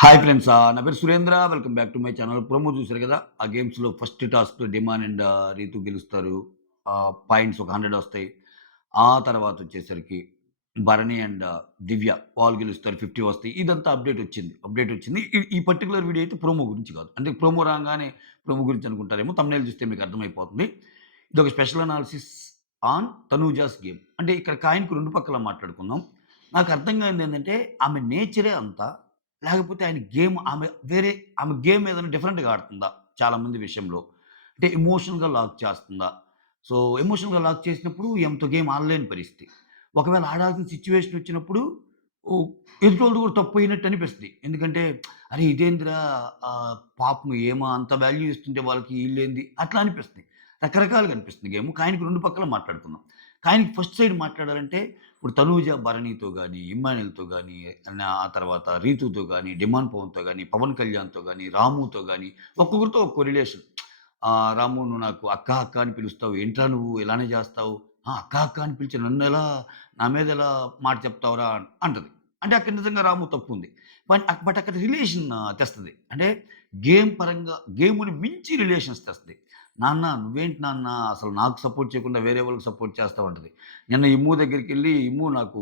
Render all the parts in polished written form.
Hi friends. నా పేరు Surendra. Welcome back to my channel. Promo చూసారు కదా! ఆ గేమ్స్‌లో ఫస్ట్ టాస్క్‌లో డిమాన్ అండ్ రీతు గెలుస్తారు. పాయింట్స్ ఒక 100 వస్తాయి. ఆ తర్వాత వచ్చేసరికి భరణి అండ్ దివ్య వాళ్ళు గెలుస్తారు. 50 వస్తాయి. ఇదంతా అప్డేట్ వచ్చింది. ఈ పర్టిక్యులర్ వీడియో అయితే ప్రోమో గురించి కాదు. అంటే ప్రోమో రాంగానే ప్రోమో గురించి అనుకుంటారేమో. థంబ్‌నెయిల్ చూస్తే మీకు అర్థమైపోతుంది. ఇదొక స్పెషల్ అనాలిసిస్ ఆన్ తనూజాస్ గేమ్. అంటే ఇక్కడ కాయిన్‌కి 2 పక్కల మాట్లాడుకుందాం. నాకు అర్థం కానిది ఏందంటే ఆమె నేచరే అంత. లేకపోతే ఆయన గేమ్ ఆమె గేమ్ ఏదైనా డిఫరెంట్‌గా ఆడుతుందా? చాలా మంది విషయంలో. అంటే ఎమోషనల్‌గా లాక్ చేస్తుందా? సో, ఎమోషనల్‌గా లాక్ చేసినప్పుడు ఈమెతో గేమ్ ఆడలేని పరిస్థితి. ఒకవేళ ఆడాల్సిన సిట్యుయేషన్ వచ్చినప్పుడు ఓహ్! ఎదుటోళ్ళది కూడా తప్పు అయినట్టు అనిపిస్తది. ఎందుకంటే అరే! ఇదేందిరా పాపం ఈమె అంత వాల్యూ ఇస్తుంటే వాళ్ళకి ఈళ్ళేంది అట్లా అనిపిస్తది. రకరకాలుగా అనిపిస్తుంది గేము. కాయిన్‌కి 2 పక్కల మాట్లాడుకుందాం. కాయిన్‌కి ఫస్ట్ సైడ్ మాట్లాడాలంటే ఇప్పుడు 'తనూజ భరణితో' గాని, 'ఇమ్మాన్యుల్‌తో' గాని, ఆ తర్వాత 'రీతుతో' గాని, 'డిమాండ్ పవన్‌తో' గాని, 'పవన్ కళ్యాణ్‌తో' గాని, 'రాముతో' గాని ఒక్కొక్కరితో ఒక్కో రిలేషన్. 'రాము నువ్వు నాకు అక్క, అక్క అని పిలుస్తావు. ఏంట్రా నువ్వు ఇలానే చేస్తావు? అక్క, అక్క అని పిలిచి నన్నెలా నా మీదెలా మాట చెప్తావురా' అంటది. అంటే అక్కడ నిజంగా 'రాము' తప్పుంది. బట్ అక్కడ రిలేషన్ తెస్తది. అంటే గేమ్ పరంగా గేమ్‌ని మించి రిలేషన్స్ తెస్తది. నాన్న నువ్వేంటి నాన్న అసలు నాకు సపోర్ట్ చేయకుండా వేరే వాళ్ళకి సపోర్ట్ చేస్తావంటది. నిన్న ఇమ్ము దగ్గరికెళ్ళి ఇమ్ము నాకు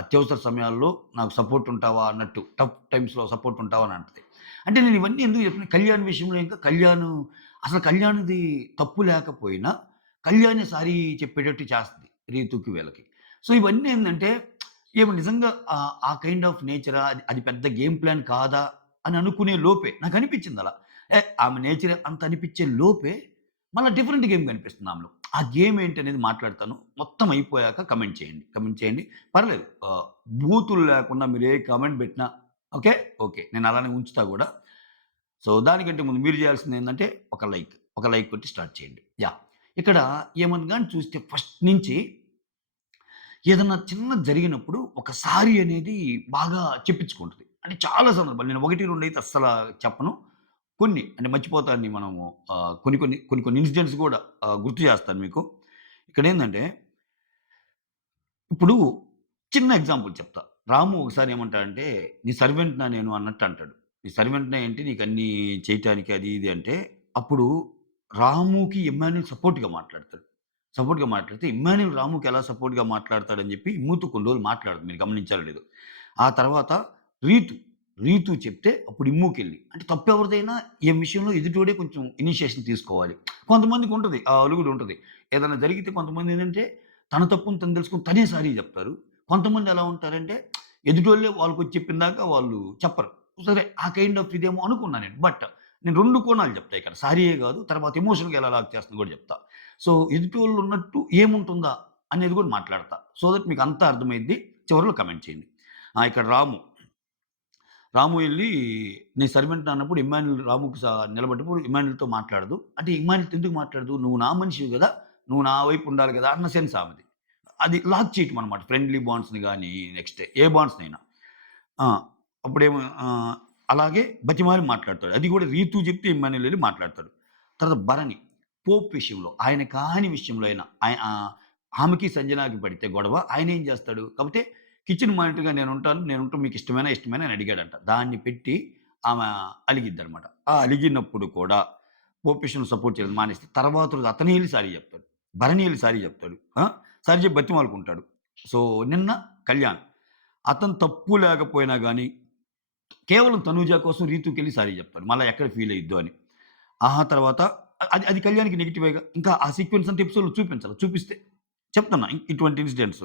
అత్యవసర సమయాల్లో నాకు సపోర్ట్ ఉంటావా అన్నట్టు టఫ్ టైమ్స్‌లో సపోర్ట్ ఉంటావా అని అంటది. అంటే నేను ఇవన్నీ ఎందుకు చెప్తున్నా కళ్యాణ్ విషయంలో ఇంకా అసలు కళ్యాణ్‌ది తప్పు లేకపోయినా కళ్యాణే సారీ చెప్పేటట్టు చేస్తది రీతుకి వీళ్ళకి. సో ఇవన్నీ ఏందంటే ఈమె నిజంగా ఆ కైండ్ ఆఫ్ నేచరా? అది పెద్ద గేమ్ ప్లాన్ కాదా? అని అనుకునే లోపే నాకనిపించిందలా. ఆమె నేచరే అంత అనిపించే లోపే మళ్ళా డిఫరెంట్ గేమ్ కనిపిస్తుంది ఆమెలో. ఆ గేమ్ ఏంటనేది మాట్లాడతాను. మొత్తం అయిపోయాక కమెంట్ చేయండి. కమెంట్ చేయండి. పర్లేదు. బూతులు లేకుండా మీరు ఏ కామెంట్ పెట్టినా ఓకే. ఓకే. నేను అలానే ఉంచుతా గూడా. సో, దానికంటే ముందు మీరు చేయాల్సిందేందంటే ఒక లైక్. ఒక లైక్ కొట్టి స్టార్ట్ చేయండి. యాహ్! ఇక్కడ ఏమని గాని చూస్తే ఫస్ట్ నుంచి ఏదన్నా చిన్నది జరిగినప్పుడు ఒక సారీ అనేది బాగా చెప్పించుకుంటది. అంటే చాలా సందర్భాలు నేను 1, 2 అయితే అస్సల చెప్పను. కొన్ని అంటే మర్చిపోతాన్ని మనము కొన్ని ఇన్సిడెంట్స్ గూడా గుర్తు చేస్తాను మీకు. ఇక్కడేందంటే ఇప్పుడు చిన్న ఎగ్జాంపుల్ చెప్తా. రాము ఒకసారి ఏమంటాడంటే, "నీ సర్వెంట్‌నా నేను" అన్నట్టు అంటాడు. "నీ సర్వెంట్‌నా ఏంటి నీకన్నీ చేయటానికి అది ఇది" అంటే, అప్పుడు రాముకి ఇమ్మాన్యుల్ సపోర్ట్‌గా మాట్లాడతాడు. సపోర్ట్‌గా మాట్లాడితే, ఇమ్మాన్యుల్ రాముకి ఎలా సపోర్ట్‌గా మాట్లాడతాడని చెప్పి ఇమ్ముతో కొన్ని రోజులు మాట్లాడదు. మీరు గమనించారో లేదో. ఆ తర్వాత రీతు, రీతు చెప్తే అప్పుడు ఇమ్ముకెళ్ళి అంటే తప్పెవరిదైనా ఈ విషయంలో ఎదుటోడే కొంచెం ఇనిషియేషన్ తీసుకోవాలి. కొంతమందికుంటది. ఆ అలుగుడు ఉంటది. ఏదైనా జరిగితే కొంతమందేంటంటే తన తప్పుని తను తెలుసుకొని తనే సారీ జెప్తారు. కొంతమంది ఎలా ఉంటారంటే, ఎదుటోళ్ళే వాళ్ళకొచ్చి చెప్పిన దాకా వాళ్ళు చెప్పరు. సరే ఆ కైండ్ ఆఫ్ ఇదేమో అనుకున్నా నేను. బట్ నేను 2 కోణాలు చెప్తా ఇక్కడ. సారీయే గాదు, తర్వాత ఎమోషనల్‌గా ఎలా లాక్ చేస్తుందో గూడా జెప్తా. సో, ఎదుటోళ్ళున్నట్టు ఏముంటుందా అనేది గూడా మాట్లాడతా. సో దట్ మీకంతా అర్థమైద్ది. చివరిలో కామెంట్ చేయండి. ఇక్కడ రాము. రాము ఎళ్లి "నీ సర్వెంట్" అన్నప్పుడు ఇమ్మాన్యుల్ రాముకి నిలబడ్డప్పుడు ఇమ్మాన్యుల్‌తో మాట్లాడదు. అంటే ఇమ్మాన్యుల్‌తో ఎందుకు మాట్లాడదు? "నువ్వు నా మనిషివి గదా! నువ్వు నా వైపు ఉండాలి గదా!" అన్న సెన్స్ ఆమెది. అది లాక్ చేయటం అనమాట. ఫ్రెండ్లీ బాండ్స్‌ని గాని, నెక్స్ట్ ఏ బాండ్స్‌నైనా. ఆ! అప్పుడేమో అలాగే బతిమాలి మాట్లాడతాడు. అది గూడా రీతు చెప్తే ఇమ్మాన్యుల్ ఎళ్లి మాట్లాడతాడు. తర్వాత భరణి, పోప్ విషయంలో ఆయన కాని విషయంలో అయినా ఆమెకి సంజనాకి పడితే గొడవ ఆయనేం జేస్తాడు? కాపోతే కిచెన్ మానిటర్‌గా నేనుంటం మీకిష్టమేనా? ఇష్టమేనా? అని అడిగాడంట. దాన్ని పెట్టి ఆమె అలిగిద్దనమాట. ఆ అలిగినప్పుడు కూడా పోప్ విషయంలో సపోర్ట్ చేయడం మానేస్తే తర్వాత రోజు అతనే ఎళ్లి సారీ జెప్తాడు. భరణి ఎళ్లి సారీ జెప్తాడు. సారీ జెప్పి బతిమాలుకుంటాడు. సో, నిన్న కళ్యాణ్ అతను తప్పు లేకపోయినా గాని, కేవలం తనూజ కోసం రీతూకెళ్ళి సారీ జెప్తాడు. మళ్ళా ఎక్కడ ఫీల్ అయ్యిద్దో అని. తర్వాత అది అది కళ్యాణ్‌కి నెగెటివేగా. ఇంకా ఆ సీక్వెన్స్ అంతా ఎపిసోడ్‌లో చూపించాలి. చూపిస్తే చెప్తున్నా ఇటువంటి ఇన్సిడెంట్స్.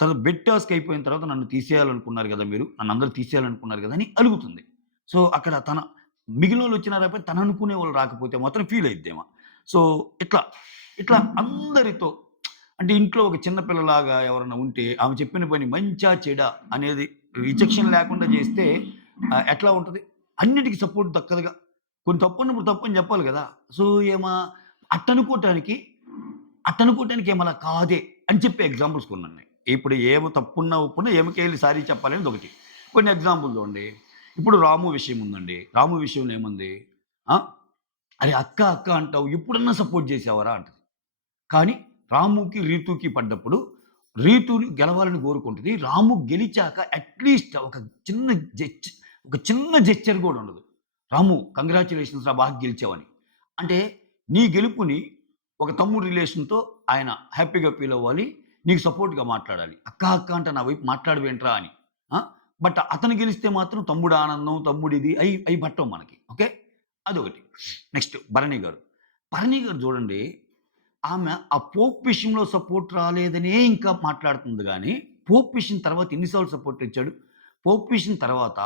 తర్వాత బెడ్ టాస్క్ అయిపోయిన తర్వాత నన్ను తీసేయాలనుకున్నారు గదా మీరు. నన్నందరూ తీసేయాలనుకున్నారు గదా! అని అలుగుతుంది. సో, అక్కడ మిగిలినోళ్ళు వచ్చినా రాకపోయినా తను అనుకునే వాళ్ళు రాకపోతే మాత్రం ఫీల్ అయ్యిద్దేమో. సో, ఇట్లా, ఇట్లా అందరితో అంటే ఇంట్లో ఒక చిన్న పిల్లలాగా ఎవరన్నా ఉంటే ఆమె చెప్పిన పని మంచా, చెడా అనేది విచక్షణ లేకుండా చేస్తే ఎట్లా ఉంటది? అన్నిటికి సపోర్ట్ దక్కదుగా. కొన్ని తప్పున్నప్పుడు తప్పని జెప్పాలి గదా! సో, ఈమ అట్టనుకోటానికి, అట్టనుకోటానికి ఈమె అలా కాదే అని చెప్పే ఎగ్జాంపుల్స్ కొన్నున్నాయి. ఇప్పుడు ఏమి తప్పున్నా, ఒప్పున్నా ఈమెకే ఎళ్లి సారీ చెప్పాలనేది ఒకటి. కొన్ని ఎగ్జాంపుల్ చూడండి. ఇప్పుడు రాము విషయం ఉందండి. రాము విషయంలో ఏముంది? ఆ! "అరె! అక్క, అక్క అంటావు ఎప్పుడన్నా సపోర్ట్ జేశావారా?" అంటది. కానీ రాముకి, రీతూకి పడ్డప్పుడు రీతూని గెలవాలని కోరుకుంటది. రాము గెలిచాక అట్‌లీస్ట్ ఒక చిన్న జడ్జ్ ఒక చిన్న జెస్చర్ గూడా ఉండదు. "రాము కంగ్రాచ్యులేషన్స్ రా బాగా గెలిచావని." అంటే నీ గెలుపుని ఒక తమ్ముడు రిలేషన్‌తో ఆయన హ్యాపీగా ఫీల్ అవ్వాలి. నీకు సపోర్ట్‌గా మాట్లాడాలి. "అక్క, అక్క అంట నా వైపు మాట్లాడవేంట్రా" అని. ఆ! బట్ అతను గెలిస్తే మాత్రం తమ్ముడు ఆనందం, తమ్ముడిది అయి పట్టవు మనకి. ఓకే. అదొకటి. నెక్స్ట్ భరణి గారు. భరణి గారు చూడండి, ఆమె ఆ పోప్ విషయంలో సపోర్ట్ రాలేదనే ఇంకా మాట్లాడుతుంది గానీ, పోప్ విషయం తర్వాత ఎన్ని సార్లు సపోర్ట్ ఇచ్చాడు. పోప్ విషయం తర్వాత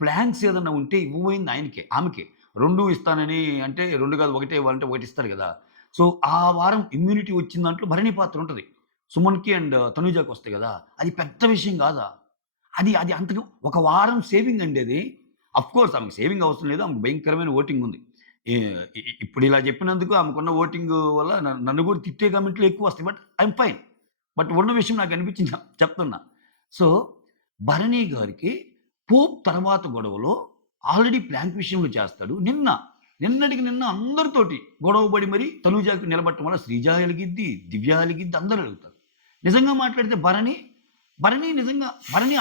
ప్లాన్స్ ఏదన్నా ఉంటే ఇవ్వబోయింది ఆయనకే, ఆమెకే. 2 ఇస్తానని అంటే 2 కాదు ఒకటే ఇవ్వాలంటే ఒకటి ఇస్తారు గదా! సో, ఆ వారం ఇమ్యూనిటీ వచ్చిన దాంట్లో భరణి పాత్ర ఉంటది. సుమన్‌కి అండ్ తనూజకి వస్తాయి గదా! అది పెద్ద విషయం గాదా? అది అది అంతకు ఒక వారం సేవింగ్ అండి అది. ఆఫ్‌కోర్స్ ఆమెకు సేవింగ్ అవసరం లేదు. ఆమెకు భయంకరమైన ఓటింగ్ ఉంది. ఈ ఇప్పుడు ఇలా చెప్పినందుకు ఆమెకున్న ఓటింగ్ వల్ల నన్ను కూడా తిట్టే కామెంట్‌లు ఎక్కువ వస్తాయి. But I'm fine. బట్ ఉన్న విషయం నాకు అనిపించింది చెప్తున్నా. సో, భరణి గారికి పోప్ తర్వాత గొడవలో ఆల్రెడీ ప్లాంక్ విషయంలో చేస్తాడు. నిన్నటికి నిన్న అందరితోటి గొడవ పడి మరి తనూజాకి నిలబడటం వల్ల శ్రీజ అలిగిద్ది, దివ్య అలిగిద్ది అందరూ అలుగుతారు. నిజంగా మాట్లాడితే భరణి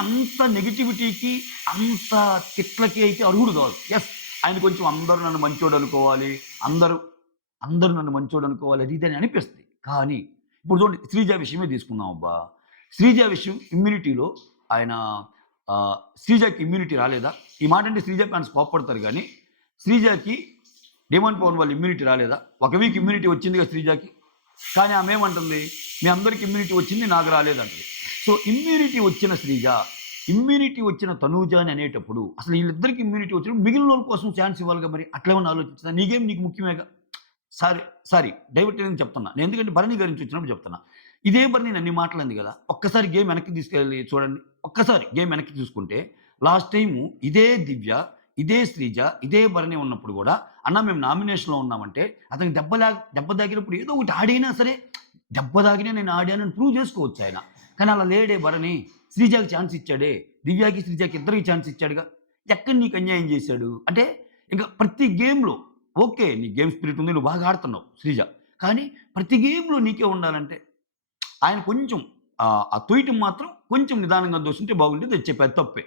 అంత నెగటివిటీకి, అంత తిట్లకి అయితే అర్హుడు కాదు. యెస్. ఆయన కొంచెం అందరూ నన్ను మంచోడనుకోవాలి. అందరూ, అందరూ నన్ను మంచోడనుకోవాలి అది ఇది అని అనిపిస్తది. కానీ ఇప్పుడు చూడండి శ్రీజ విషయమే తీసుకుందాం అబ్బా! శ్రీజ విషయం ఇమ్యూనిటీలో ఆయన శ్రీజకి ఇమ్యూనిటీ రాలేదా? ఈ మాట అంటే శ్రీజ ఫ్యాన్స్ కోప్పడతారు గానీ, శ్రీజకి డిమాండ్ పవన్ వాళ్ళ ఇమ్యూనిటీ రాలేదా? ఒక వీక్ ఇమ్యూనిటీ వచ్చిందిగా శ్రీజకి. కానీ ఆమేమంటుంది? మీ అందరికి ఇమ్యూనిటీ వచ్చింది నాకు రాలేదంటది. సో, ఇమ్యూనిటీ వచ్చిన శ్రీజ, ఇమ్యూనిటీ వచ్చిన తనూజ అని అనేటప్పుడు అసలు ఈళ్ళిద్దరికి ఇమ్యూనిటీ వచ్చినప్పుడు మిగిలినోళ్ళ కోసం ఛాన్స్ ఇవ్వాలిగా మరి. అట్లేమన్నా ఆలోచించదా? నీ గేమ్ నీకు ముఖ్యమేగా. సారీ, సారీ డైవర్ట్ అయ్యానని చెప్తున్నా. నేను ఎందుకంటే భరణి గారి నుంచి వచ్చినప్పుడు చెప్తున్నా. ఇదే భరణి అన్ని మాటలు అంది గదా! ఒక్కసారి గేమ్ వెనక్కి తీసుకెళ్ళి చూడండి. ఒక్కసారి గేమ్ వెనక్కి చూసుకుంటే లాస్ట్ టైము ఇదే దివ్య, ఇదే శ్రీజ, ఇదే భరణి ఉన్నప్పుడు గూడా అన్న మేము నామినేషన్‌లో ఉన్నామంటే అతనికి దెబ్బ తాకినప్పుడు ఏదో ఒకటి ఆడైనా సరే దెబ్బ తాకినా నేను ఆడానని ప్రూవ్ చేసుకోవచ్చు ఆయన. కానీ అలా లేడే భరణి. శ్రీజకి ఛాన్స్ ఇచ్చాడే. దివ్యకి, శ్రీజకి ఇద్దరికి ఛాన్స్ ఇచ్చాడుగా. ఎక్కడ నీకు అన్యాయం చేశాడు? అంటే ఇంక ప్రతి గేమ్‌లో ఓకే. నీ గేమ్ స్పిరిట్ ఉంది. నువ్వు బాగా ఆడుతున్నావు శ్రీజ. కానీ ప్రతి గేమ్‌లో నీకే ఉండాలంటే ఆయన కొంచెం ఆ తొయ్యటం మాత్రం కొంచెం నిదానంగా దోసుంటే బాగుండేది. అది చెప్పేది తప్పే.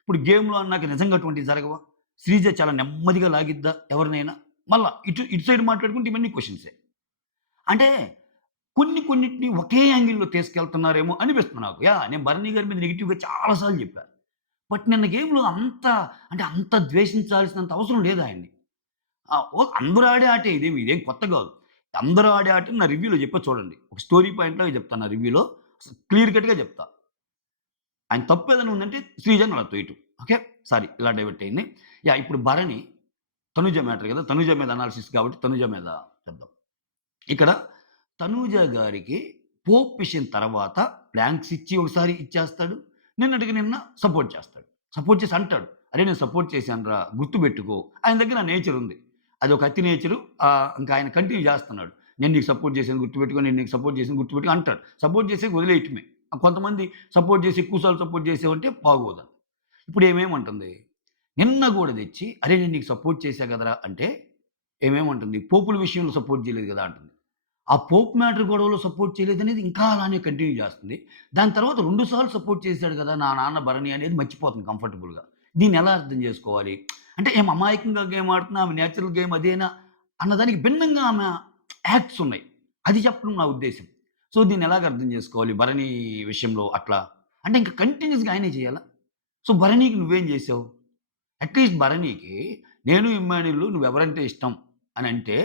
ఇప్పుడు గేమ్‌లో అన్నాక నిజంగా అటువంటివి జరగవా? శ్రీజ చాలా నెమ్మదిగా లాగిద్దా ఎవరినైనా? మళ్ళా ఇటు సైడ్ మాట్లాడుకుంటే ఇవన్నీ క్వెషన్సే. అంటే కొన్నిటిని ఒకే యాంగిల్‌లో తీసుకెళ్తున్నారేమో అనిపిస్తుంది నాకు. నేను భరణి గారి మీద నెగెటివ్‌గా చాలా సార్లు చెప్పా. బట్ నిన్న గేమ్‌లో అంత ద్వేషించాల్సినంత అవసరం లేదు ఆయన్ని. అందరూ ఆడే ఆటే ఇదేం కొత్త గాదు. అందరూ ఆడే ఆటని నా రివ్యూలో చెప్పా చూడండి. ఒక స్టోరీ పాయింట్‌లాగా చెప్తా నా రివ్యూలో. క్లియర్ కట్‌గా చెప్తా. ఆయన తప్పేదైనా ఉందంటే శ్రీజని అలా తొయటం. ఓకే. సారీ ఇలా డైవర్ట్ అయింది. ఇప్పుడు భరణి, తనుజ మ్యాటర్ గదా! తనుజ మీద అనాలిసిస్ కాబట్టి తనుజ మీద చెప్దాం. ఇక్కడ తనూజ గారికి పోప్ విషయం తర్వాత ప్లాంక్స్ ఇచ్చి ఒకసారి ఇచ్చేస్తాడు. నిన్నటికి నిన్న సపోర్ట్ చేస్తాడు. సపోర్ట్ చేసి అంటాడు. "అరేయ్! నేను సపోర్ట్ చేశానురా గుర్తుపెట్టుకో." ఆయన దగ్గర ఆ నేచర్ ఉంది. అదొక అతి నేచరు. ఇంకా ఆయన కంటిన్యూ చేస్తున్నాడు. "నేను నీకు సపోర్ట్ చేశాను గుర్తుపెట్టుకో. నేను నీకు సపోర్ట్ చేశాను గుర్తుపెట్టుకో" అంటాడు. సపోర్ట్ చేసాక వదిలేయటమే. కొంతమంది సపోర్ట్ చేసి ఎక్కువ సార్లు సపోర్ట్ చేసావంటే బాగోదు. ఇప్పుడు ఏమేమంటుంది? నిన్న గూడా తెచ్చి "అరేయ్! నేను నీకు సపోర్ట్ చేశా కదరా" అంటే ఏమేమంటుంది? పోపుల విషయంలో సపోర్ట్ చేయలేదు గదా! అంటుంది. ఆ పోప్ మ్యాటర్ గొడవలో సపోర్ట్ చేయలేదనేది ఇంకా అలానే కంటిన్యూ చేస్తుంది. దాని తర్వాత 2 సార్లు సపోర్ట్ చేశాడు గదా! నా నాన్న భరణి అనేది మర్చిపోతుంది కంఫర్టబుల్‌గా. దీన్నెలా అర్థం జేసుకోవాలి? అంటే ఏం అమాయకంగా గేమ్ ఆడుతున్నా, ఆమె నేచురల్ గేమ్ అదేనా? అన్నదానికి భిన్నంగా ఆమె యాక్ట్స్ ఉన్నాయి. అది చెప్పడం నా ఉద్దేశ్యం. సో, దీన్నెలాగ అర్థం జేసుకోవాలి? భరణి విషయంలో అట్లా. అంటే ఇంక కంటిన్యూయస్‌గా ఆయనే చేయాలా? సో, భరణికి నువ్వేం జేశావు? అట్‌లీస్ట్ భరణికి నేను ఇమ్మాన్యుల్ నువ్వెవరంటే ఇష్టం అనంటే,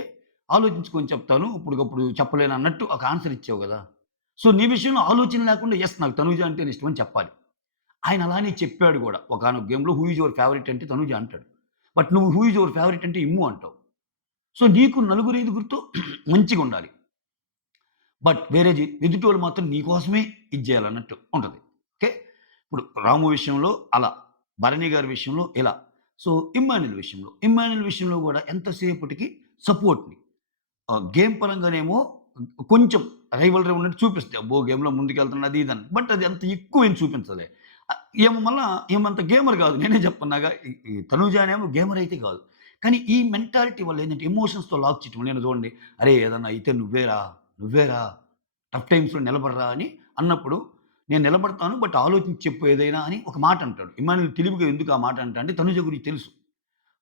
ఆలోచించుకొని చెప్తాను. ఇప్పటికప్పుడు చెప్పలేనన్నట్టు ఒక ఆన్సర్ ఇచ్చావు గదా! సో, నీ విషయంలో ఆలోచన లేకుండా యెస్ నాకు తనూజ అంటేనే ఇష్టం అని చెప్పాలి. ఆయన అలానే చెప్పాడు గూడా. ఒకానొక గేమ్‌లో హూ ఈజ్ యువర్ ఫేవరెట్ అంటే తనూజ అంటాడు. బట్ నువ్వు హూ ఈజ్ యువర్ ఫేవరెట్ అంటే ఇమ్ము అంటావు. సో, నీకు నలుగురు, ఐదుగురితో మంచిగుండాలి. బట్ ఎదుటోళ్ళు మాత్రం నీ కోసమే ఇది జేయాలన్నట్టు ఉంటది. ఓకే. ఇప్పుడు రాము విషయంలో అలా, భరణి గారి విషయంలో ఇలా. సో, ఇమ్మాన్యుల్ విషయంలో గూడా ఎంతసేపటికి సపోర్ట్‌ని గేమ్ పరంగానేమో కొంచెం రైవల్రీ ఉన్నట్టు చూపిస్తాయి. అబ్బో! గేమ్‌లో ముందుకెళ్తున్నాడు అది ఇది అని. బట్ అది అంత ఎక్కువేం చూపించదులే. ఈమంత గేమర్ గాదు. నేనే చెప్తున్నాగా ఈ తనూజ అనేమో గేమర్ అయితే గాదు. కానీ ఈ మెంటాలిటీ వల్ల ఏందంటే ఎమోషన్స్‌తో లాక్ చేయటం. నేను చూడండి, "అరే! ఏదన్నా అయితే నువ్వేరా, నువ్వేరా టఫ్ టైమ్స్‌లో నిలబడరా" అని అన్నప్పుడు నేను నిలబడతాను. బట్ ఆలోచించి చెప్పు ఏదైనా అని ఒక మాట అంటాడు. ఇమ్మాన్యుల్ తెలివిగా ఎందుకు ఆ మాట అంటా అంటే తనుజ గురించి తెలుసు.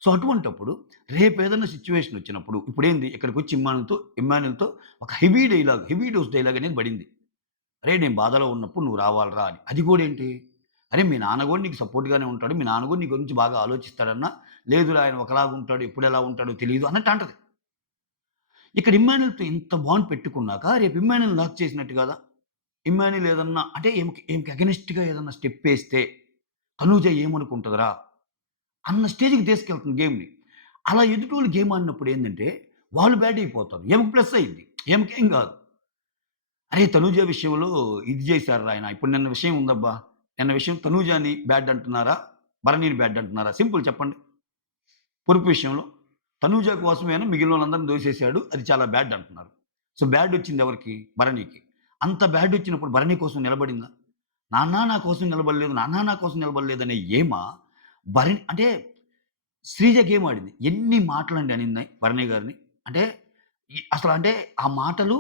సో, అటువంటప్పుడు రేపేదన్నా సిట్యుయేషన్ వచ్చినప్పుడు ఇప్పుడేంది ఇక్కడికొచ్చి ఇమ్మాన్యుల్‌తో ఒక హెవీ డోస్ డైలాగ్ అనేది పడింది. "అరేయ్! నేను బాధలో ఉన్నప్పుడు నువ్వు రావాలిరా" అని. అది కూడా ఏంటి? "అరే! మీ నాన్న గూడా నీకు సపోర్ట్‌గానే ఉంటాడు. మీ నాన్న గూడా నీ గురించి బాగా ఆలోచిస్తాడన్నా." "లేదురా ఆయన ఒకలాగుంటాడు. ఎప్పుడెలా ఉంటాడో తెలీదు" అన్నట్టు అంటది. ఇక్కడ ఇమ్మాన్యుల్‌తో ఇంత బాండ్ పెట్టుకున్నాక రేపు ఇమ్మాన్యుల్‌ని లాక్ చేసినట్టు కాదా? ఇమ్మాన్యుల్ ఏదన్నా అంటే ఈమెకి అగైనిస్ట్‌గా ఏదన్నా స్టెప్పేస్తే తనూజ ఏమనుకుంటదిరా? అన్న స్టేజ్‌కి తీసుకెళ్తుంది గేమ్‌ని. అలా ఎదుటోళ్ళు గేమ్ ఆడినప్పుడు ఏందంటే, వాళ్ళు బ్యాడ్ అయిపోతారు. ఈమెకు ప్లస్ అయ్యిద్ది. ఈమెకేం గాదు. అరే! తనూజ విషయంలో ఇది చేశార్రా ఆయన. ఇప్పుడు నిన్న విషయం ఉందబ్బా! నిన్న విషయం తనూజని బ్యాడ్ అంటున్నారా? భరణిని బ్యాడ్ అంటున్నారా? సింపుల్ చెప్పండి. పొరుపు విషయంలో. తనూజ కోసమేనా మిగిలినోళ్ళందరిని దోసేసాడు. అది చాలా బ్యాడ్ అంటున్నారు. సో, బ్యాడ్ వచ్చింది ఎవరికి? భరణికి. అంత బ్యాడ్ వచ్చినప్పుడు భరణి కోసం నిలబడిందా? నాన్న నా కోసం నిలబడలేదు. నాన్న నా కోసం నిలబడలేదనే ఈమ అంటే శ్రీజ గేమ్ ఆడింది. ఎన్ని మాటలండి అనింది భరణి గారిని. అంటే అసలంటే ఆ మాటలు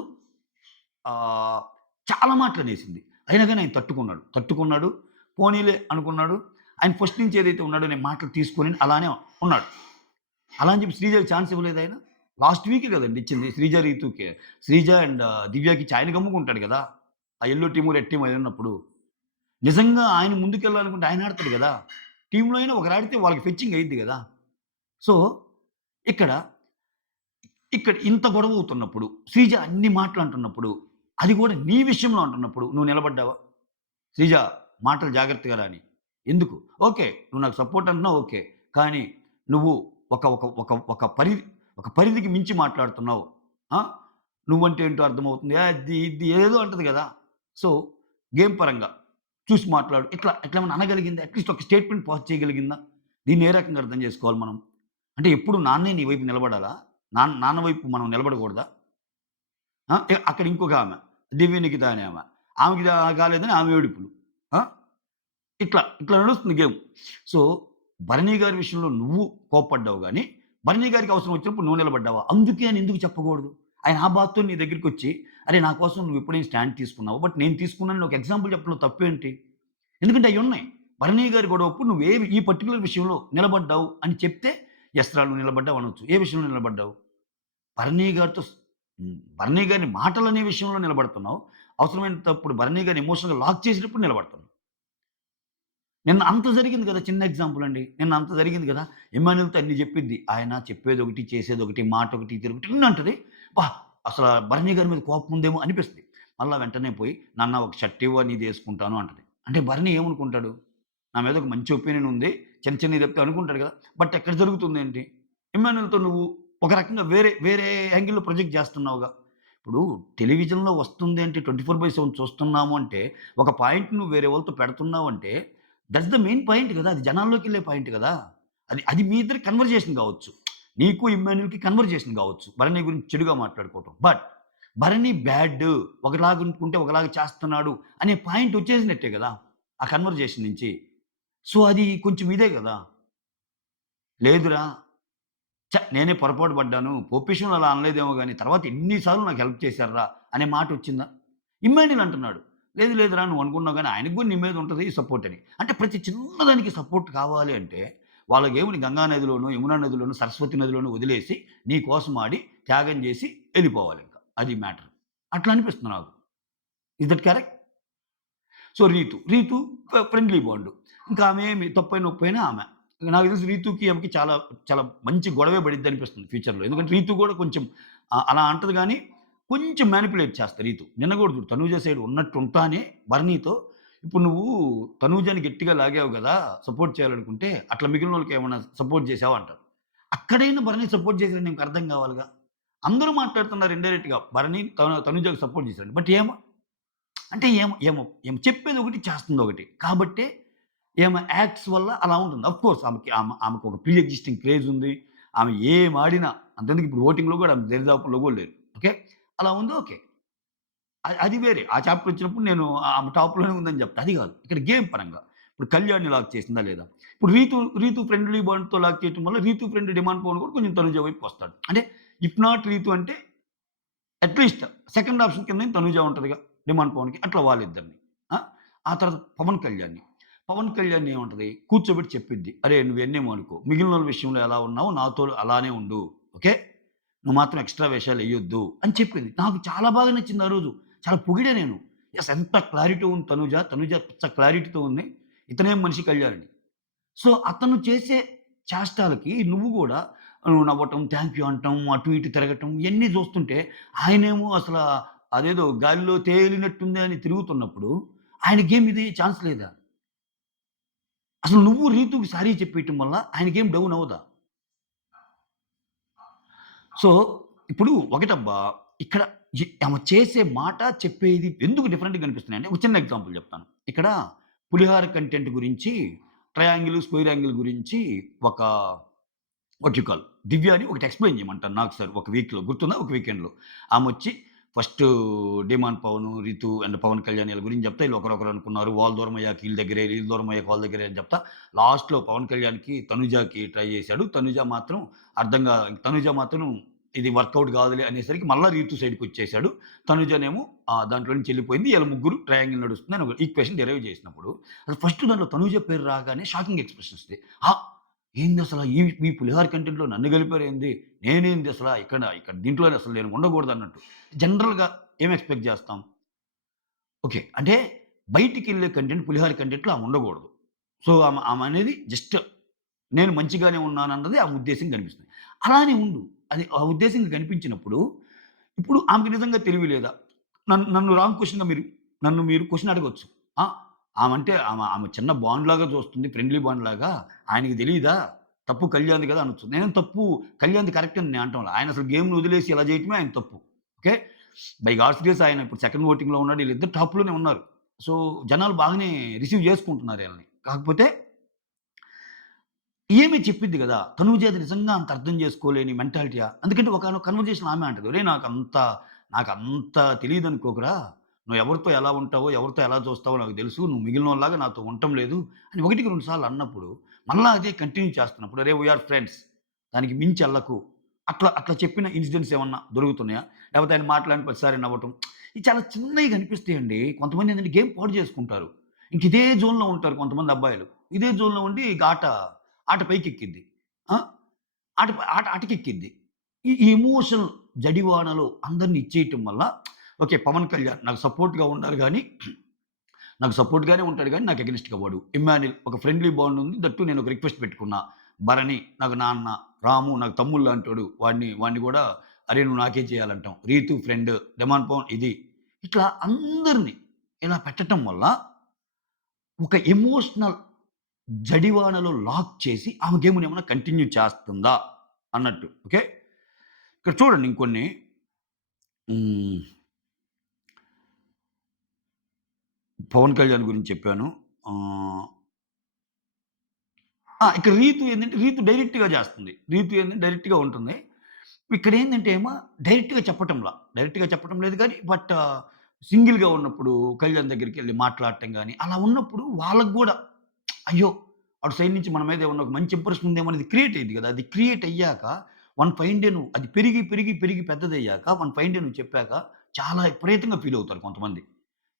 ఆహ్, చాలా మాటలనేసింది. అయినా గాని ఆయన తట్టుకున్నాడు. పోనీలే అనుకున్నాడు. ఆయన ఫస్ట్ నుంచి ఏదైతే ఉన్నాడో నేను మాటలు తీసుకొని అలానే ఉన్నాడు. అలా అని చెప్పి శ్రీజకి ఛాన్స్ ఇవ్వలేదా ఆయన? లాస్ట్ వీకే కదండీ ఇచ్చింది శ్రీజ, రీతూకే. శ్రీజ అండ్ దివ్యకిచ్చి ఆయన గమ్ముకుంటాడు గదా! ఆ యెల్లో టీము, రెడ్ టీమ్ అయున్నప్పుడు. నిజంగా ఆయన ముందుకెళ్ళాలనుకుంటే ఆయన ఆడతాడు గదా! టీమ్‌లో అయినా ఒకరాడితే వాళ్ళకి ఫెచ్చింగ్ అయ్యిద్ది గదా! సో, ఇక్కడ, ఇక్కడ ఇంత గొడవవుతున్నప్పుడు, శ్రీజ అన్ని మాటలంటున్నప్పుడు, అది గూడా నీ విషయంలో అంటున్నప్పుడు నువ్వు నిలబడ్డావా? శ్రీజ మాటలు జాగ్రత్తగా రా అని. ఎందుకు? ఓకే. నువ్వు నాకు సపోర్ట్ అంటున్నావు ఓకే. కానీ నువ్వు ఒక ఒక ఒక ఒక పరిధి ఒక పరిధికి మించి మాట్లాడుతున్నావు. ఆ! నువ్వంటే ఏంటో అర్థమవుతుంది. అది ఇది ఏదేదో అంటది గదా! సో, గేమ్ పరంగా చూసి మాట్లాడు. ఇట్లా ఏమన్నా అనగలిగిందా? అట్‌లీస్ట్ ఒక స్టేట్‌మెంట్ పాస్ చేయగలిగిందా? దీన్ని ఏ రకంగా అర్థం చేసుకోవాలి మనం? అంటే ఎప్పుడు నాన్నే నీ వైపు నిలబడాలా? నాన్న వైపు మనం నిలబడకూడదా? ఆ! అక్కడ ఇంకొక ఆమె. దివ్య నిఖిత అనే ఆమె. ఆమెకి కాలేదని ఆమె ఏడుపులు. ఆ! ఇట్లా నడుస్తుంది గేమ్. సో, భరణి గారి విషయంలో నువ్వు కోప్పడ్డావు గానీ, భరణి గారికి అవసరం వచ్చినప్పుడు నువ్వు నిలబడ్డావా? అందుకే అని ఎందుకు చెప్పకూడదు? ఆయన ఆ బాధతో నీ దగ్గరికొచ్చి, "అరే! నా కోసం నువ్వు ఎప్పుడైనా స్టాండ్ తీసుకున్నావు. బట్ నేను తీసుకున్నానని ఒక ఎగ్జాంపుల్ చెప్పడంలో తప్పేంటి?" ఎందుకంటే అయ్యున్నాయి. భరణి గారి గొడవప్పుడు ఈ పర్టిక్యులర్ విషయంలో నిలబడ్డావు అని చెప్తే, యెస్ రా! నువ్వు నిలబడ్డావు అనొచ్చు. ఏ విషయంలో నిలబడ్డావు? భరణి గారిని మాటలనే విషయంలో నిలబడుతున్నావు. అవసరమైనప్పుడు భరణి గారిని ఎమోషనల్‌గా లాక్ చేసినప్పుడు నిలబడుతున్నావు. నిన్న అంత జరిగింది గదా! చిన్న ఎగ్జాంపుల్ అండి. నిన్న అంత జరిగింది గదా! ఇమ్మాన్యుల్‌తో అన్ని జెప్పిద్ది. ఆయన చెప్పేదొకటి, చేసేదొకటి, మాటొకటి, ఇదొకటి అన్నీ అంటది. అబ్బా! అసల భరణి గారి మీద కోపం ఉందేమో అనిపిస్తది. మళ్ళా వెంటనే పోయి నాన్న ఒక షర్ట్ ఇవ్వు నీదేసుకుంటాను అంటది. అంటే భరణి ఏమనుకుంటాడు? నా మీద ఒక మంచి ఒపీనియన్ ఉంది. చిన్న చిన్నయి చెప్తే అనుకుంటాడు గదా! బట్ ఎక్కడ జరుగుతుందేంటి? ఇమ్మాన్యుల్‌తో నువ్వు ఒక రకంగా వేరే వేరే యాంగిల్‌లో ప్రొజెక్ట్ జేస్తున్నావుగా. ఇప్పుడు టెలివిజన్‌లో వస్తుంది అంటే 24/7 చూస్తున్నాము అంటే, ఒక పాయింట్ నువ్వు వేరే వాళ్ళతో పెడుతున్నావంటే, దట్స్ ద మెయిన్ పాయింట్ గదా! అది జనాల్లోకెళ్ళే పాయింట్ గదా! అది అది మీ ఇద్దరి కన్వర్జేషన్ గావచ్చు. నీకు ఇమ్మాన్యుల్‌కి కన్వర్జేషన్ గావచ్చు. భరణి గురించి చెడుగా మాట్లాడుకోవటం. బట్ భరణి బ్యాడ్ ఒకలాగా అనుకుంటే ఒకలాగా చేస్తున్నాడు అనే పాయింట్ వచ్చేసినట్టే గదా! ఆ కన్వర్జేషన్ నుంచి. సో, అది కొంచెం ఇదే గదా! లేదురా నేనే పొరపాటు పడ్డాను. పోప్ విషయంలో అలా అనలేదేమో గాని, తర్వాత ఎన్ని సార్లు నాకు హెల్ప్ చేశార్రా! అనే మాటొచ్చిందా? ఇమ్మాన్యుల్ అంటున్నాడు. లేదు లేదురా నువ్వు అనుకున్నావు గాని ఆయనకి గూడా నీ మీద ఉంటది సపోర్ట్ అని. అంటే ప్రతి చిన్నదానికి సపోర్ట్ కావాలి అంటే, వాళ్ళ గేమ్‌ని గంగా నదిలోనో, యమునా నదిలోనో, సరస్వతి నదిలోనో వదిలేసి, నీ కోసం ఆడి, త్యాగం జేసి ఎళ్ళిపోవాలింక. అది మ్యాటర్. అట్లా అనిపిస్తుంది నాకు. Is that correct? So, Ritu friendly bond. ఇంకా ఆమె ఏమి తప్పైన, ఒప్పైనా ఆమె. నాకు తెలిసి రీతుకి, ఆమెకి చాలా, చాలా మంచి గొడవే పడిద్దనిపిస్తుంది ఫ్యూచర్‌లో. ఎందుకంటే రీతు గూడా కొంచెం అలా అంటది గానీ, కొంచెం మ్యానిప్యులేట్ చేస్తా రీతు. నిన్న గూడా చూడు తనూజ సైడ్ ఉన్నట్టుంటానే భరణితో ఇప్పుడు నువ్వు తనూజని గట్టిగా లాగావు గదా! సపోర్ట్ చేయాలనుకుంటే, అట్లా మిగిలినోళ్ళకేమన్నా సపోర్ట్ చేసావా అంటారు. అక్కడైనా భరణి సపోర్ట్ చేసాడని నీకు అర్థం గావాలిగా. అందరూ మాట్లాడుతున్నారు ఇండైరెక్ట్‌గా భరణి తనూజకి సపోర్ట్ చేశాడని. బట్ అంటే ఏమో చెప్పేదొకటి, చేస్తుందొకటి. కాబట్టే ఈమె యాక్ట్స్ వల్ల అలా ఉంటుంది. ఆఫ్‌కోర్స్ ఆమెకు ఒక ప్రీ ఎగ్జిస్టింగ్ క్రేజ్ ఉంది. ఆమె ఏమాడినా అంతెందుకు ఇప్పుడు ఓటింగ్‌లో గూడా ఆమె దరిదాపుల్లో గూడా లేరు. ఓకే. అలా ఉంది ఓకే. అది వేరే. ఆ చాప్టర్ వచ్చినప్పుడు నేను ఆమె టాప్‌లోనే ఉందని జెప్తా. అది గాదు. ఇక్కడ గేమ్ పరంగా. ఇప్పుడు కళ్యాణ్‌ని లాక్ చేసిందా లేదా? ఇప్పుడు రీతు ఫ్రెండ్లీ బాండ్‌తో లాక్ చేయటం వల్ల రీతు ఫ్రెండ్ డిమాండ్ పవన్ కూడా కొంచెం తనుజ వైపుకొస్తాడు. అంటే ఇఫ్ నాట్ రీతు అంటే అట్‌లీస్ట్ సెకండ్ ఆప్షన్ కింద తనుజ ఉంటదిగా డిమాండ్ పవన్‌కి. అట్లా వాళ్ళిద్దరిని. ఆ! ఆ తర్వాత పవన్ కళ్యాణ్‌ని. పవన్ కళ్యాణ్ ఏముంటది కూర్చోబెట్టి చెప్పిద్ది. "అరేయ్! నువ్వెన్నేమో అనుకో. మిగిలినోళ్ళ విషయంలో ఎలా ఉన్నావో నాతో అలానే ఉండు. ఓకే. నువ్వు మాత్రం ఎక్స్‌ట్రా వేషాలెయ్యొద్దు" అని చెప్పింది. నాకు చాలా బాగా నచ్చింది ఆ రోజు. చాలా పొగిడా నేను. యెస్! ఎంత క్లారిటీ ఉంది తనుజ. తనుజ పిచ్చ క్లారిటీతో ఉంది. ఇతనేం మనిషి కళ్యాణ్ అని. సో, అతను చేసే చేష్టాలకి నువ్వు గూడా నవ్వటం, థాంక్ యూ అనటం, అటు ఇటు తిరగటం ఇయన్నీ జూస్తుంటే ఆయనేమో అదేదో గాలిలో తేలినట్టుంది అని తిరుగుతున్నప్పుడు ఆయనకేం ఇది ఛాన్స్ లేదా? అసలు నువ్వు రీతూకి సారీ చెప్పేయటం వల్ల ఆయనకేం డౌన్ అవ్వదా? సో, ఇప్పుడు ఒకటబ్బా ఇక్కడ ఆమె చేసే మాట, చెప్పేది ఎందుకు డిఫరెంట్‌గా కనిపిస్తున్నాయంటే ఒక చిన్న ఎగ్జాంపుల్ చెప్తాను. ఇక్కడ పులిహోర కంటెంట్ గురించి ట్రయాంగిల్, స్క్వేర్ యాంగిల్ గురించి ఒక వాట్ యూ కాల్ 'దివ్య' అని ఒకటి ఎక్స్‌ప్లెయిన్ చేయమంటాను నాకు సార్ ఒక వీక్‌లో గుర్తుందా? ఒక వీకెండ్‌లో. ఆమొచ్చి first 'demand Pawan, Ritu and Pawan Kalyan' ఈళ్ళ గురించి చెప్తా ఈళ్ళు ఒకరొకరు అనుకున్నారు. వాళ్ళు దూరమయ్యాక ఈళ్ళ దగ్గరే, ఈళ్ళు దూరమయ్యాక వాళ్ళ దగ్గరే అని చెప్తా లాస్ట్‌లో పవన్ కళ్యాణ్‌కి తనుజకి ట్రై చేశాడు. తనుజ మాత్రం ఇది వర్కౌట్ కాదులే అనేసరికి మళ్ళా రీతు సైడ్‌కొచ్చేసాడు. తనుజనేమో దాంట్లో నుంచి ఎళ్ళిపోయింది. ఈళ్ళ ముగ్గురు ట్రయాంగిల్ నడుస్తుంది అని ఒక ఈక్వేషన్ డెరైవ్ చేసినప్పుడు అసలు ఫస్ట్ దాంట్లో తనుజ పేరు రాగానే షాకింగ్ ఎక్స్‌ప్రెషన్ వస్తది. ఆ! ఏందసల ఈ పులిహోర కంటెంట్‌లో నన్ను కలిపారేంది? నేనేంది అసల ఇక్కడ దీంట్లోనే అసలు నేను ఉండకూడదన్నట్టు. జనరల్‌గా ఏం ఎక్స్‌పెక్ట్ జేస్తాం? ఓకే. అంటే బయటికెళ్ళే కంటెంట్ పులిహోర కంటెంట్‌లో ఆమె ఉండకూడదు. సో, ఆమె అనేది జస్ట్ నేను మంచిగానే ఉన్నానన్నది ఆ ఉద్దేశ్యం కనిపిస్తుంది. అలానే ఉండు. అది ఆ ఉద్దేశ్యం కనిపించినప్పుడు, ఇప్పుడు ఆమెకి నిజంగా తెలివి లేదా? నన్ను రాంగ్ క్వెషన్‌గా మీరు క్వెషన్ అడగొచ్చు. ఆ! ఆమె చిన్న బాండ్‌లాగా చూస్తుంది. ఫ్రెండ్లీ బాండ్‌లాగా. ఆయనకి తెలీదా? తప్పు కళ్యాణ్‌ది కదా అనొచ్చు. నేనేం తప్పు కళ్యాణ్‌ది కరెక్ట్ అని నేను అనటంలా. ఆయన అసలు గేమ్‌ని వదిలేసి ఇలా చేయటమే ఆయన తప్పు. ఓకే. బై గాడ్స్ గ్రేస్ ఆయన ఇప్పుడు సెకండ్ ఓటింగ్‌లో ఉన్నాడు. ఈళ్ళిద్దరు టాప్‌లోనే ఉన్నారు. సో, జనాలు బాగానే రిసీవ్ చేసుకుంటున్నారు ఈళ్ళని. కాకపోతే ఈమె చెప్పిద్ది గదా! తనూజ అది నిజంగా అంత అర్థం చేసుకోలేని మెంటాలిటీయా? ఎందుకంటే ఒకానొక కన్వర్జేషన్‌లో ఆమె అంటది. "ఒరేయ్! నాకంత తెలీదనుకోకురా. నువ్వు ఎవరితో ఎలా ఉంటావో, ఎవరితో ఎలా చూస్తావో నాకు తెలుసు. నువ్వు మిగిలినోళ్ళలాగా నాతో ఉండటం లేదు" అని ఒకటికి రెండు సార్లు అన్నప్పుడు, మళ్ళా అదే కంటిన్యూ చేస్తున్నప్పుడు, "అరేయ్! We are friends. దానికి మించి ఎళ్ళకు." అట్లా చెప్పిన ఇన్సిడెంట్స్ ఏమన్నా దొరుకుతున్నాయా? లేకపోతే ఆయన మాట్లాడిన ప్రతిసారి నవ్వటం. ఇవి చాలా చిన్నయి కనిపిస్తాయండి. కొంతమందేంటంటే గేమ్ పాడు చేసుకుంటారు. ఇంక ఇదే జోన్‌లో ఉంటారు కొంతమంది అబ్బాయిలు. ఇదే జోన్‌లో ఉండి ఇక ఆట పైకెక్కిద్ది. ఆ! ఆటకెక్కిద్ది. ఈ ఎమోషనల్ జడివానలో అందరిని ఇచ్చేయటం వల్ల ఓకే. పవన్ కళ్యాణ్ నాకు సపోర్ట్‌గానే ఉంటాడు గానీ, నాకు ఎగనెస్ట్‌గా వాడు. ఇమ్మాన్యుల్ ఒక ఫ్రెండ్లీ బాండ్ ఉంది. దట్ టూ నేను ఒక రిక్వెస్ట్ పెట్టుకున్నా. భరణి నాకు నాన్న, రాము నాకు తమ్ముడు లాంటోడు. వాడిని గూడా అరే! నువ్వు నాకే చేయాలంటాం. రీతు ఫ్రెండ్, డెమాన్ పవన్ ఇది. ఇట్లా అందరిని ఇలా పెట్టటం వల్ల ఒక ఎమోషనల్ జడివానలో లాక్ చేసి ఆమె గేమ్‌నేమన్నా కంటిన్యూ చేస్తుందా అన్నట్టు. ఓకే. ఇక్కడ చూడండి ఇంకొన్ని హ్మ్. 'పవన్ కళ్యాణ్' గురించి చెప్పాను. ఆహ్, ఇక్కడ రీతు డైరెక్ట్‌గా చేస్తుంది. రీతు ఏందంటే డైరెక్ట్‌గా ఉంటుంది. ఇక్కడేందంటే డైరెక్ట్‌గా చెప్పటం లేదు గానీ, సింగిల్‌గా ఉన్నప్పుడు కళ్యాణ్ దగ్గరికెళ్లి మాట్లాడటం గాని, అలా ఉన్నప్పుడు వాళ్ళకి గూడా అయ్యో! అటు సైడ్ నుంచి మన మీద ఏమన్నా ఒక మంచి ఇంప్రెషన్ ఉందేమో అనేది క్రియేట్ అయ్యిద్ది గదా! అది క్రియేట్ అయ్యాక వన్ ఫైన్ డే నువ్వు అది పెరిగి పెద్దదయ్యాక వన్ ఫైన్ డే నువ్వు చెప్పాక చాలా విపరీతంగా ఫీల్ అవుతారు కొంతమంది.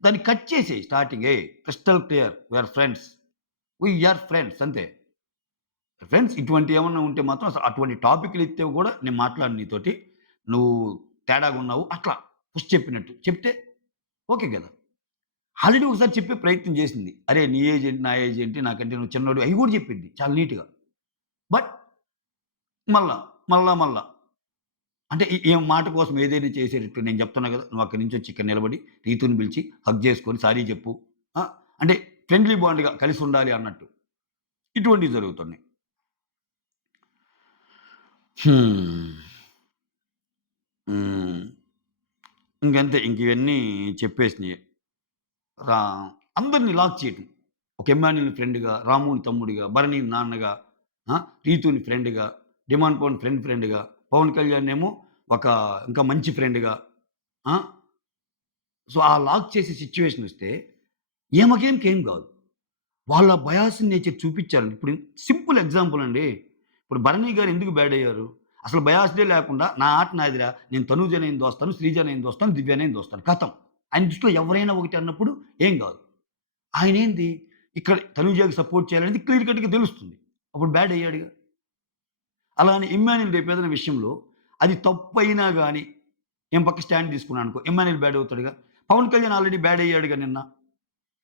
దాన్ని కట్ చేసేయి starting. Crystal clear we are friends అంతే. ఫ్రెండ్స్ ఇటువంటియేమన్నా ఉంటే మాత్రం అసలు అటువంటి టాపిక్‌లు ఎత్తితే గూడా నేను మాట్లాడను నీతోటి. నువ్వు తేడాగున్నావు అట్లా పుష్ చెప్పినట్టు. చెప్తే ఓకే గదా! ఆల్రెడీ ఒకసారి చెప్పే ప్రయత్నం జేసింది. అరే! నీ ఏజ్ ఏంటి? నా ఏజ్ ఏంటి? నాకంటే నువ్వు చిన్నోడివి అయి గూడా జెప్పిద్ది చాలా నీట్‌గా. బట్ మళ్ళా, మళ్ళా అంటే ఈమె మాట కోసం ఏదైనా చేసేటట్టు నేను జెప్తున్నా గదా! నువ్వు అక్కడి నుంచొచ్చి ఇక్కడ నిలబడి రీతుని పిలిచి హగ్ జేసుకొని సారీ జెప్పు. ఆ! అంటే ఫ్రెండ్లీ బాండ్‌గా కలిసుండాలి అన్నట్టు. ఇటువంటివి జరుగుతున్నాయి. హ్మ్. హ్మ్. ఇంకంతే. ఇవన్నీ చెప్పేసినియి. రా అందరిని లాక్ చేయటం. ఒక ఎమ్మాన్యూల్‌ని ఫ్రెండ్‌గా, రాముని తమ్ముడిగా, భరణిని నాన్నగా, ఆ! రీతుని ఫ్రెండ్‌గా, డిమాండ్ పవన్ ఫ్రెండ్‌గా, పవన్ కళ్యాణ్‌నేమో ఒక ఇంకా మంచి ఫ్రెండ్‌గా. ఆ! సో, ఆ లాక్ చేసే సిట్యుయేషనొస్తే ఈమెకేం కాదు. వాళ్ళ బయాస్డ్ నేచర్ చూపిచ్చారు. ఇప్పుడు సింపుల్ ఎగ్జాంపుల్ అండి. ఇప్పుడు 'భరణి' గారు ఎందుకు బ్యాడ్ అయ్యారు? అసలు బయాస్డే లేకుండా నా ఆట నాదిరా. నేను తనూజనైన దోస్తాను, శ్రీజనైన దోస్తాను, దివ్యనైన దోస్తాను. ఖతం. ఆయన దృష్టిలో ఎవరైనా ఒకటే అన్నప్పుడు ఏం గాదు. ఆయనేంది ఇక్కడ తనూజకి సపోర్ట్ చేయాలనేది క్లియర్ కట్‌గా తెలుస్తుంది. అప్పుడు బ్యాడ్ అయ్యాడుగా. అలానే ఇమ్మాన్యుల్ రేపేదైనా విషయంలో అది తప్పైనా గాని, నేను పక్క స్టాండ్ తీసుకున్నాననుకో, ఇమ్మాన్యుల్ బ్యాడ్ అవుతాడుగా. పవన్ కళ్యాణ్ ఆల్రెడీ బ్యాడ్ అయ్యాడుగా నిన్న.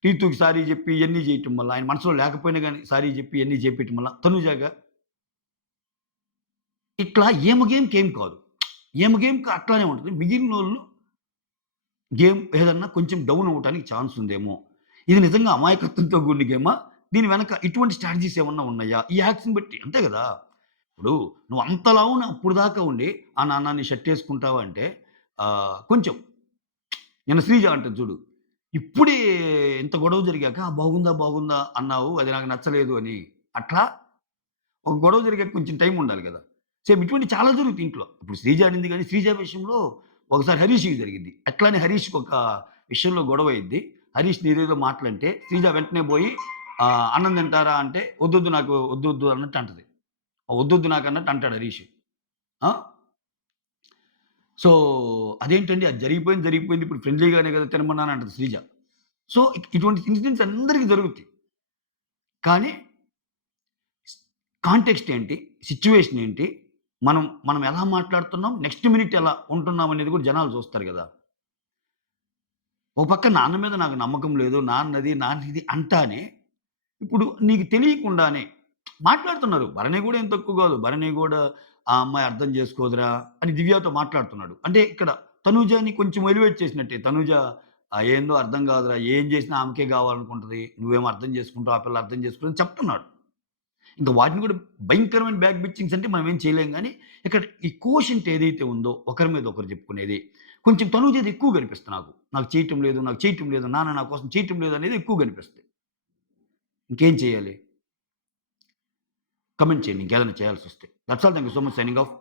టీతూకి సారీ జెప్పి ఇయన్నీ జేయటం వల్ల, ఆయన మనసులో లేకపోయినా గాని సారీ జెప్పి ఇయన్నీ జేపియటం వల్ల తనూజగా ఇట్లా ఈమె గేమ్‌కి ఏం కాదు. ఈమె గేమ్‌కి అట్లానే ఉంటది. మిగిలినోళ్ళు గేమ్ ఏదన్నా కొంచెం డౌన్ అవ్వటానికి ఛాన్స్ ఉందేమో. ఇది నిజంగా అమాయకత్వంతో కూడిన గేమా? దీని వెనక ఇటువంటి స్ట్రాటజీస్ ఏమన్నా ఉన్నాయా? ఈ యాక్ట్స్‌ని బట్టి అంతే గదా! ఇప్పుడు నువ్వు అంతలావున అప్పుడు దాకా ఉండి, "ఆ! నాన్న నీ షర్ట్ ఏసుకుంటావా?" అంటే కొంచెం నిన్న శ్రీజ అంటది చూడు. ఇప్పుడే ఇంత గొడవ జరిగాక, "బాగుందా? బాగుందా?" అన్నావు. అది నాకు నచ్చలేదు అని. అట్లా ఒక గొడవ జరిగాక కొంచెం టైం ఉండాలి గదా! సేమ్ ఇటువంటివి చాలా జరుగుతాయి ఇంట్లో. ఇప్పుడు శ్రీజ అనింది గానీ, శ్రీజ విషయంలో ఒకసారి హరీష్‌కి జరిగిద్ది. అట్లానే హరీష్‌కి ఒక విషయంలో గొడవ అయ్యిద్ది. హరీష్ నీదేదో మాటలంటే, శ్రీజ వెంటనే బోయి "అన్నం తింటారా?" అంటే, "వద్దొద్దు నాకు వద్దొద్దు" అన్నట్టు అంటది. "వద్దొద్దు నాకన్నట్టు" అంటాడు హరీష్. ఆ! సో, అదేంటండి అది జరిగిపోయింది, జరిగిపోయింది. ఇప్పుడు ఫ్రెండ్లీగానే గదా తినమన్నానంటది శ్రీజ. సో, ఇటువంటి ఇన్సిడెంట్స్ అందరికి జరుగుతాయి. కానీ కాంటెక్స్ట్ ఏంటి? సిట్యుయేషన్ ఏంటి? మనం మనం ఎలా మాట్లాడుతున్నాం? నెక్స్ట్ మినిట్ ఎలా ఉంటున్నాం అనేది కూడా జనాలు చూస్తారు గదా! ఓ పక్క నాన్న మీద నాకు నమ్మకం లేదు. నాన్నది, నాన్నిది అంటానే, ఇప్పుడు నీకు తెలియకుండానే మాట్లాడుతున్నారు. భరణి గూడా ఏం తక్కువ గాదు. భరణి గూడా ఆ అమ్మాయి అర్థం చేసుకోదురా అని దివ్యతో మాట్లాడుతున్నాడు. అంటే ఇక్కడ తనూజని కొంచెం ఎలివేట్ చేసినట్టే. తనూజ ఏందో అర్థం గాదురా! ఏం జేసినా ఆమెకే గావాలనుకుంటది. నువ్వేమో అర్థం చేసుకుంటావు. ఆ పిల్ల అర్థం చేసుకోదని చెప్తున్నాడు. ఇంకా వాటిని కూడా భయంకరమైన బ్యాక్ బిచ్చింగ్స్ అంటే మనం ఏం చేయలేం గానీ, ఇక్కడ ఈ కోషెంట్ ఏదైతే ఉందో ఒకరి మీద ఒకరు చెప్పుకునేది, కొంచెం తనూజది ఎక్కువ కనిపిస్తుంది నాకు. నాకు చేయటం లేదు, నాకు చేయటం లేదు, నాన్న నా కోసం చేయటం లేదు అనేది ఎక్కువ కనిపిస్తుంది. ఇంకేం చేయాలి? కమెంట్ చేయండి ఇంకేదైనా చేయాల్సొస్తే. That's all. Thank you so much. Signing off.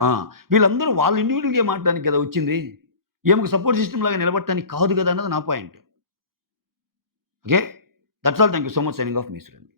ఆ! వీళ్ళందరూ వాళ్ళ ఇండివిడ్యువల్ గేమ్ ఆడటానికి కదా వచ్చింది. ఈమెకు సపోర్ట్ సిస్టమ్ లాగా నిలబడటానికి కాదు కదా అన్నది నా point. Okay. That's all. Thank you so much. Signing off. Me Surendra.